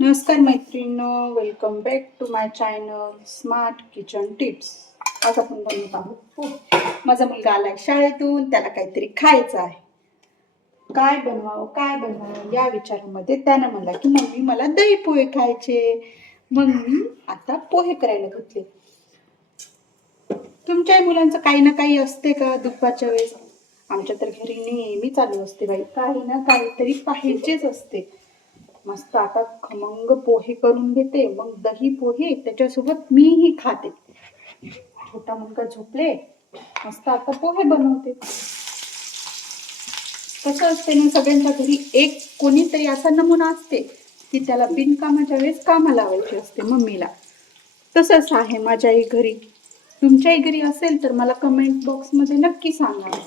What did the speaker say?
नमस्कार मैत्रिणींनो, welcome back to my channel smart kitchen tips. आज आपण बनवत आहोत पोहे. माझा मुलगा आलाय शाळेतून, त्याला काहीतरी खायचं आहे. काय बनवावं या विचारामध्ये त्यानं म्हणला की मम्मी मला दही पोहे खायचे. मग मी आता पोहे करायला घेतले. तुमच्याही मुलांचं काही ना काही असते का दुपारच्या वेळेस? आमच्या तर घरी नेहमी चालू असते बाई, काही ना काहीतरी पाहिजेच असते. मस्त आता खमंग पोहे करून घेते, मग दही पोहे त्याच्यासोबत मीही खाते. छोटा मुलगा झोपले, मस्त आता पोहे बनवते. कसं असते ना, सगळ्यांच्या घरी एक कोणीतरी असा नमुना असते की त्याला बिनकामाच्या वेळेस कामा लावायची असते मम्मीला. तसंच आहे माझ्याही घरी. तुमच्याही घरी असेल तर मला कमेंट बॉक्समध्ये नक्की सांगा.